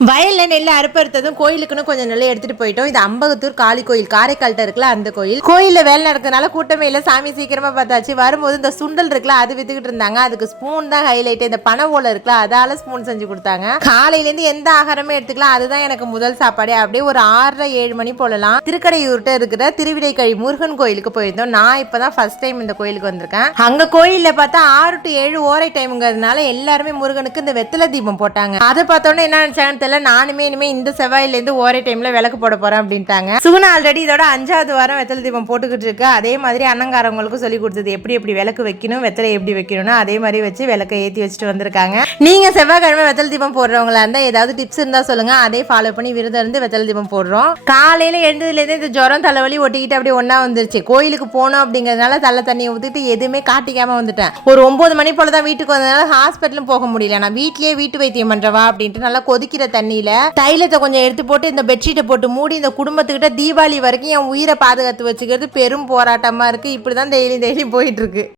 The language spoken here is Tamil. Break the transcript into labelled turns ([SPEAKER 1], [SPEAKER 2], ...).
[SPEAKER 1] வயலில் நெல் அறுப்பறுத்ததும் கோயிலுக்குன்னு கொஞ்சம் நெல்லை எடுத்துட்டு போயிட்டோம். இது அம்பகத்தூர் காளி கோயில். காரைக்கால்கிட்ட இருக்குல்ல அந்த கோயில். கோயிலில் வேலை நடக்கிறதுனால கூட்டமே இல்லை. சாமி சீக்கிரமா பார்த்தாச்சு. வரும்போது இந்த சுண்டல் இருக்குல்ல அது வித்துக்கிட்டு இருந்தாங்க. அதுக்கு ஸ்பூன் தான் ஹைலைட் இந்த பனை ஓலை இருக்குல்ல அதால ஸ்பூன் செஞ்சு கொடுத்தாங்க. காலையிலேருந்து எந்த ஆகாரமே எடுத்துக்கலாம் அதுதான் எனக்கு முதல் சாப்பாடு. அப்படியே ஒரு ஆறரை ஏழு மணி போலலாம் திருக்கடையூர்கிட்ட இருக்கிற திருவிடைக்கழி முருகன் கோயிலுக்கு போயிருந்தோம். நான் இப்பதான் ஃபர்ஸ்ட் டைம் இந்த கோயிலுக்கு வந்திருக்கேன். அங்க கோயிலில் பார்த்தா ஆறு டு ஏழு ஓரை டைம்ங்கிறதுனால எல்லாருமே முருகனுக்கு இந்த வெத்தலை தீபம் போட்டாங்க. அதை பார்த்தோன்னே என்ன நினைச்சாங்கன்னு தெரியல நானுமே இனிமேல் இந்த செவ்வாயிலேருந்து ஒரே டைமில் விளக்கு போட போகிறேன் அப்படின்ட்டாங்க. சுகுணா ஆல்ரெடி இதோட அஞ்சாவது வாரம் வெத்தலை தீபம் போட்டுக்கிட்டு இருக்கு. அதே மாதிரி அன்னங்காரவங்களுக்கும் சொல்லி கொடுத்தது எப்படி எப்படி விளக்கு வைக்கணும் வெத்தலை எப்படி வைக்கணும்னா அதே மாதிரி வச்சு விளக்கை ஏற்றி வச்சுட்டு வந்திருக்காங்க. நீங்கள் செவ்வாய்க்கிழமை வெத்தலை தீபம் போடுறவங்களா இருந்தால் ஏதாவது டிப்ஸ் இருந்தால் சொல்லுங்கள் அதே ஃபாலோ பண்ணி விரதம் இருந்து வெத்தலை தீபம் போடுறோம். காலையில் எழுந்ததுலேருந்து இந்த ஜுரம் தலைவலி ஒட்டிக்கிட்டு அப்படியே ஒன்றா வந்துருச்சு. கோயிலுக்கு போனோம் அப்படிங்கிறதுனால தலை தண்ணியை ஊற்றிட்டு எதுவுமே காட்டிக்காமல் வந்துட்டேன். ஒரு ஒம்பது மணி போல் தான் வீட்டுக்கு வந்ததுனால ஹாஸ்பிட்டலும் போக முடியல. நான் வீட்லேயே வீட்டு வைத்தியம் பண்ணுறவா அப்படின்ட்டு நல்லா கொதிக்கிற தண்ணியில தைலத்தை கொஞ்சம் எடுத்து போட்டு இந்த பெட்ஷீட்டை போட்டு மூடி இந்த குடும்பத்துக்கிட்ட தீபாவளி வரைக்கும் என் உயிரை பாதுகாத்து வச்சுக்கிறது பெரும் போராட்டமா இருக்கு. இப்படிதான் டெய்லி டெய்லி போயிட்டு இருக்கு.